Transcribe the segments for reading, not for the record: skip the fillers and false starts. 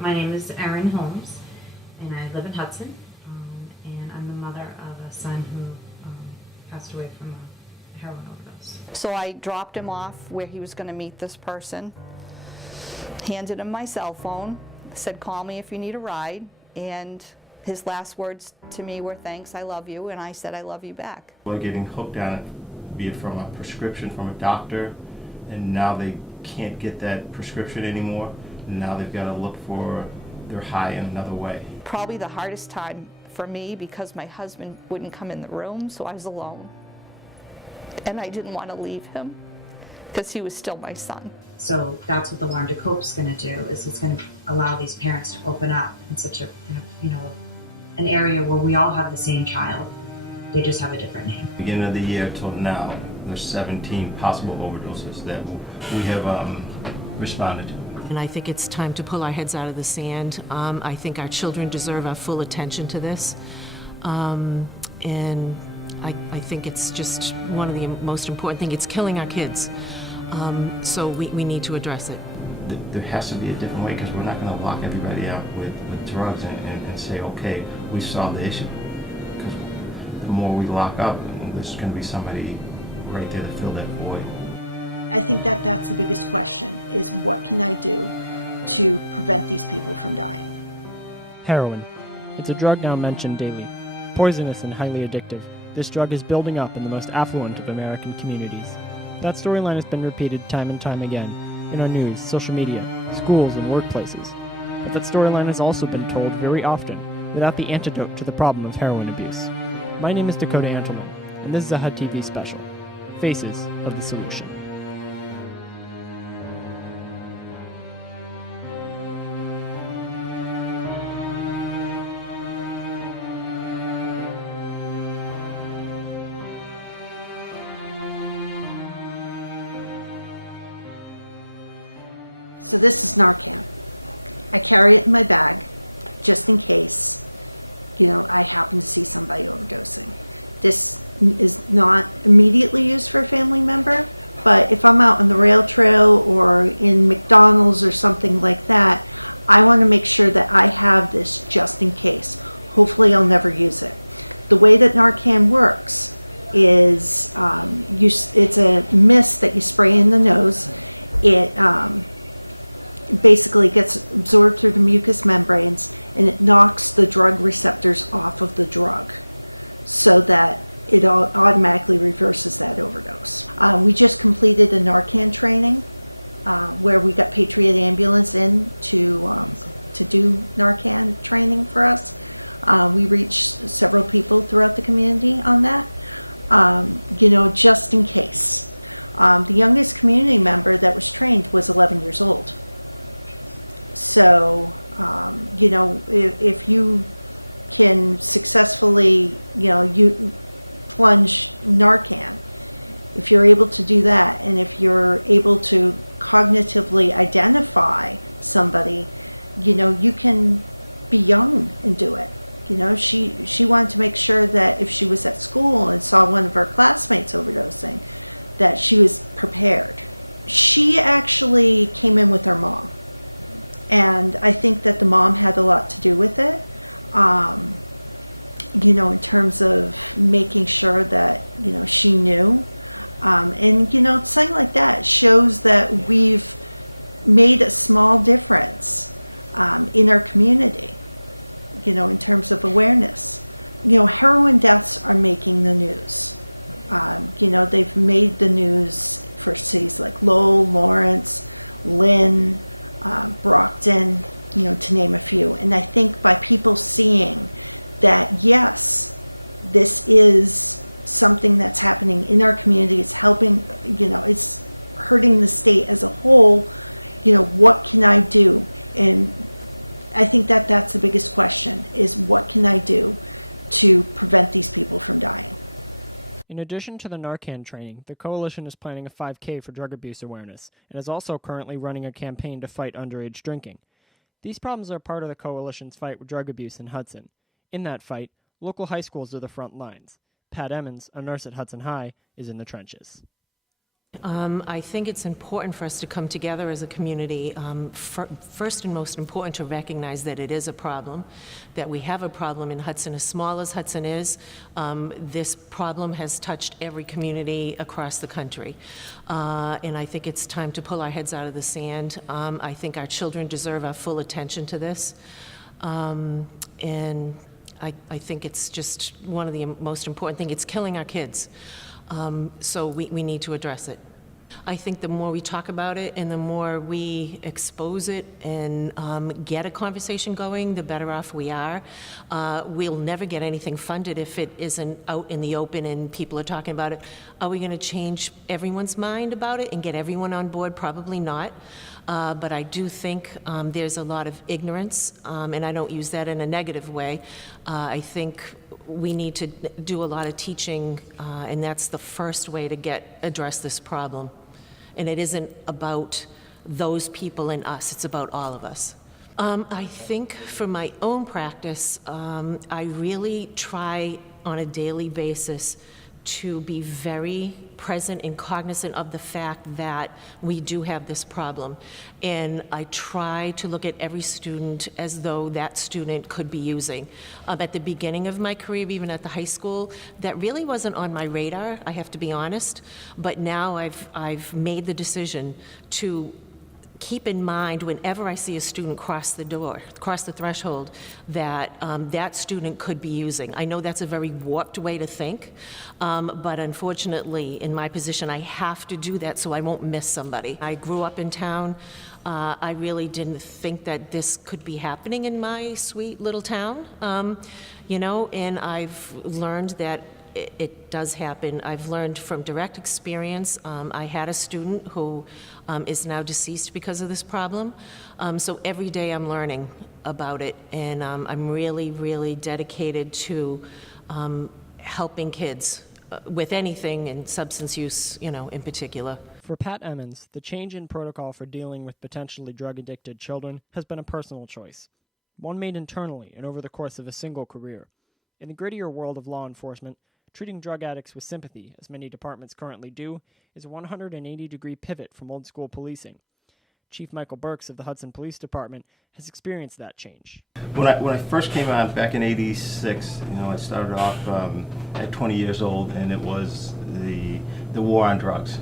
My name is Erin Holmes, and I live in Hudson, and I'm the mother of a son who passed away from a heroin overdose. So I dropped him off where he was going to meet this person, handed him my cell phone, said, call me if you need a ride, and his last words to me were, thanks, I love you, and I said, I love you back. We're getting hooked on it, be it from a prescription from a doctor, and now they can't get that prescription anymore. Now they've got to look for their high in another way. Probably the hardest time for me because my husband wouldn't come in the room, so I was alone. And I didn't want to leave him because he was still my son. So that's what the Learn to Cope is going to do, is it's going to allow these parents to open up in such a, an area where we all have the same child. They just have a different name. Beginning of the year till now, there's 17 possible overdoses that we have responded to. And I think it's time to pull our heads out of the sand. I think our children deserve our full attention to this. And I think it's just one of the most important things. It's killing our kids. So we need to address it. There has to be a different way, because we're not going to lock everybody out with drugs and say, okay, we solved the issue. Because the more we lock up, there's going to be somebody right there to fill that void. Heroin. It's a drug now mentioned daily. Poisonous and highly addictive, this drug is building up in the most affluent of American communities. That storyline has been repeated time and time again in our news, social media, schools, and workplaces. But that storyline has also been told very often without the antidote to the problem of heroin abuse. My name is Dakota Antelman, and this is a HUD-TV special, Faces of the Solution. In addition to the Narcan training, the Coalition is planning a 5K for drug abuse awareness, and is also currently running a campaign to fight underage drinking. These problems are part of the Coalition's fight with drug abuse in Hudson. In that fight, local high schools are the front lines. Pat Emmons, a nurse at Hudson High, is in the trenches. I think it's important for us to come together as a community. First and most important, to recognize that it is a problem, that we have a problem in Hudson. As small as Hudson is, this problem has touched every community across the country. And I think it's time to pull our heads out of the sand. I think our children deserve our full attention to this. And I think it's just one of the most important things. It's killing our kids. So we need to address it. I think the more we talk about it and the more we expose it and get a conversation going, the better off we are. We'll never get anything funded if it isn't out in the open and people are talking about it. Are we going to change everyone's mind about it and get everyone on board? Probably not. But I do think there's a lot of ignorance, and I don't use that in a negative way. I think we need to do a lot of teaching, and that's the first way to address this problem. And it isn't about those people and us, it's about all of us. I think for my own practice, I really try on a daily basis to be very present and cognizant of the fact that we do have this problem. And I try to look at every student as though that student could be using. At the beginning of my career, even at the high school, that really wasn't on my radar, I have to be honest. But now I've made the decision to keep in mind whenever I see a student cross the threshold, that that student could be using. I know that's a very warped way to think, but unfortunately, in my position, I have to do that so I won't miss somebody. I grew up in town. I really didn't think that this could be happening in my sweet little town, and I've learned that it does happen. I've learned from direct experience. I had a student who is now deceased because of this problem. So every day I'm learning about it, and I'm really, really dedicated to helping kids with anything, and substance use, in particular. For Pat Emmons, the change in protocol for dealing with potentially drug-addicted children has been a personal choice, one made internally and over the course of a single career. In the grittier world of law enforcement, treating drug addicts with sympathy, as many departments currently do, is a 180-degree pivot from old-school policing. Chief Michael Burks of the Hudson Police Department has experienced that change. When I first came on back in '86, I started off at 20 years old, and it was the war on drugs.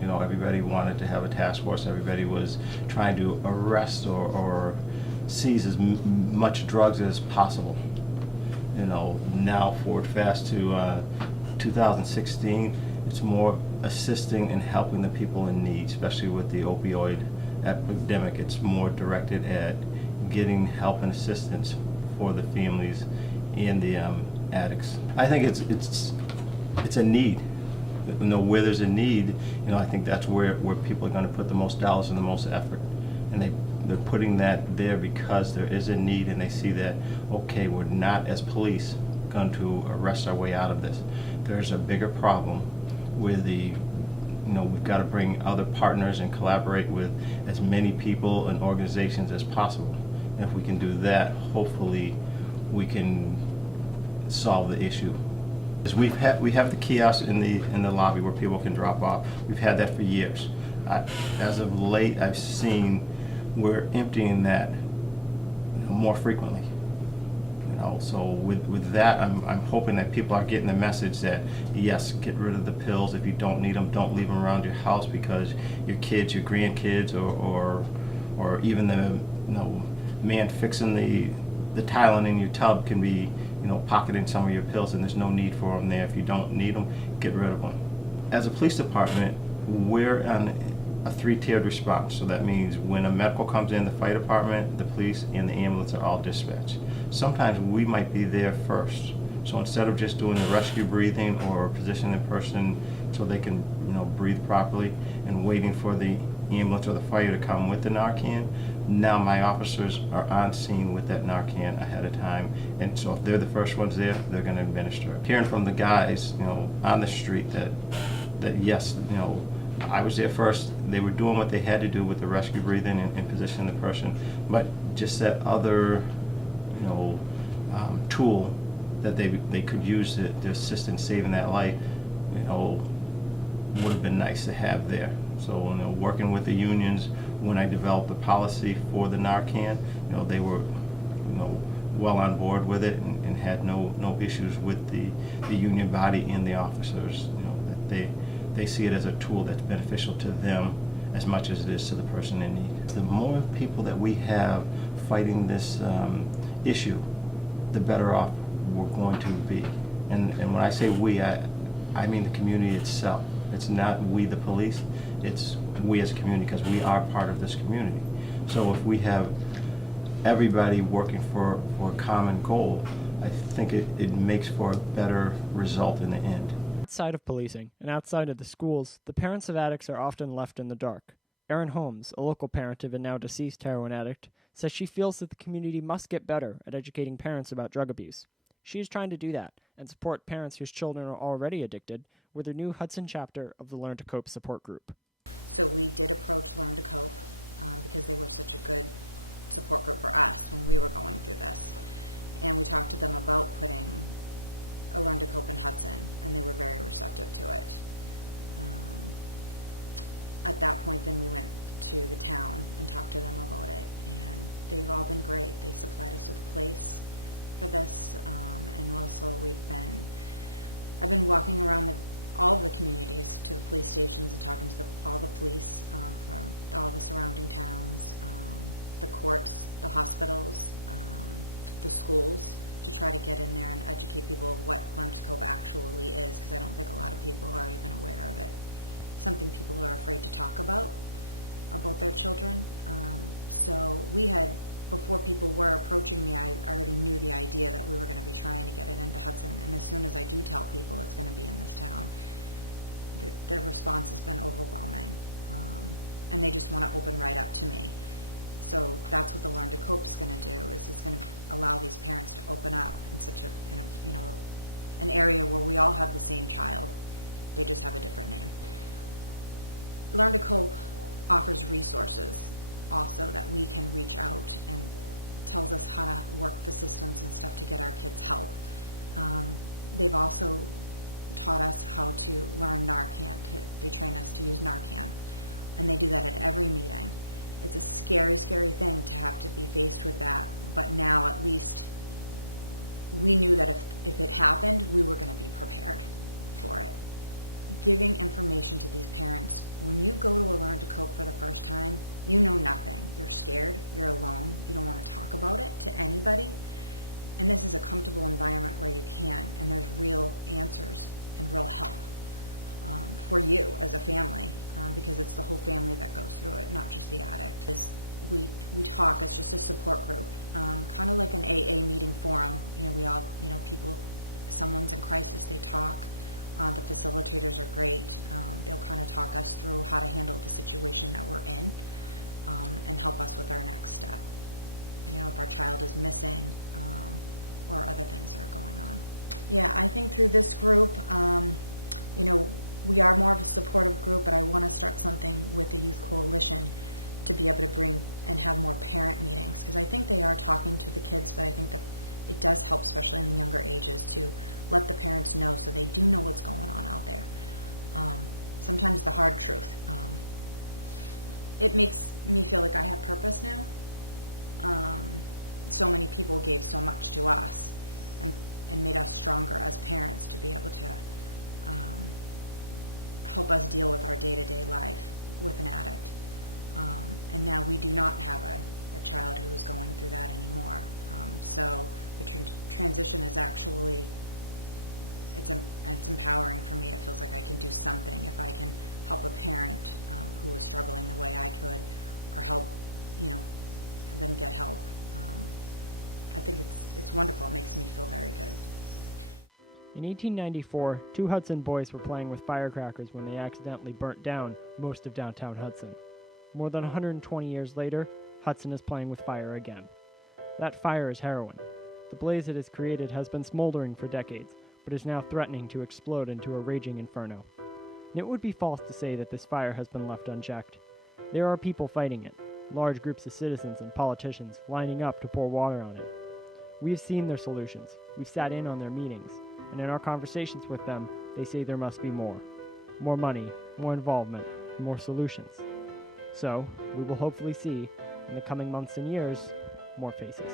Everybody wanted to have a task force. Everybody was trying to arrest or seize as much drugs as possible. Now forward fast to 2016, it's more assisting and helping the people in need, especially with the opioid epidemic. It's more directed at getting help and assistance for the families and the addicts. I think it's a need. Where there's a need, I think that's where people are going to put the most dollars and the most effort, and they're putting that there because there is a need, and they see that, okay, we're not as police going to arrest our way out of this. There's a bigger problem with we've got to bring other partners and collaborate with as many people and organizations as possible. And if we can do that, hopefully we can solve the issue. We have the kiosks in the lobby where people can drop off. We've had that for years. As of late, I've seen we're emptying that more frequently. So with that, I'm hoping that people are getting the message that yes, get rid of the pills. If you don't need them, don't leave them around your house, because your kids, your grandkids, or even the man fixing the tiling in your tub can be pocketing some of your pills, and there's no need for them there. If you don't need them, get rid of them. As a police department, we're on a 3-tiered response. So that means when a medical comes in, the fire department, the police, and the ambulance are all dispatched. Sometimes we might be there first. So instead of just doing the rescue breathing or positioning the person so they can breathe properly and waiting for the ambulance or the fire to come with the Narcan, now my officers are on scene with that Narcan ahead of time, and so if they're the first ones there, they're going to administer it. Hearing from the guys, on the street that yes, I was there first. They were doing what they had to do with the rescue breathing and positioning the person, but just that other, tool that they could use to assist in saving that life, would have been nice to have there. So, working with the unions, when I developed the policy for the Narcan, they were, well on board with it and had no issues with the union body and the officers. That they see it as a tool that's beneficial to them as much as it is to the person in need. The more people that we have fighting this issue, the better off we're going to be. And when I say we, I mean the community itself. It's not we, the police, it's we as a community, because we are part of this community. So if we have everybody working for a common goal, I think it makes for a better result in the end. Outside of policing and outside of the schools, the parents of addicts are often left in the dark. Erin Holmes, a local parent of a now deceased heroin addict, says she feels that the community must get better at educating parents about drug abuse. She is trying to do that and support parents whose children are already addicted with her new Hudson chapter of the Learn to Cope support group. In 1894, two Hudson boys were playing with firecrackers when they accidentally burnt down most of downtown Hudson. More than 120 years later, Hudson is playing with fire again. That fire is heroin. The blaze it has created has been smoldering for decades, but is now threatening to explode into a raging inferno. And it would be false to say that this fire has been left unchecked. There are people fighting it, large groups of citizens and politicians lining up to pour water on it. We have seen their solutions, we've sat in on their meetings, and in our conversations with them, they say there must be more. more money, more involvement, more solutions. So, we will hopefully see, in the coming months and years, more faces.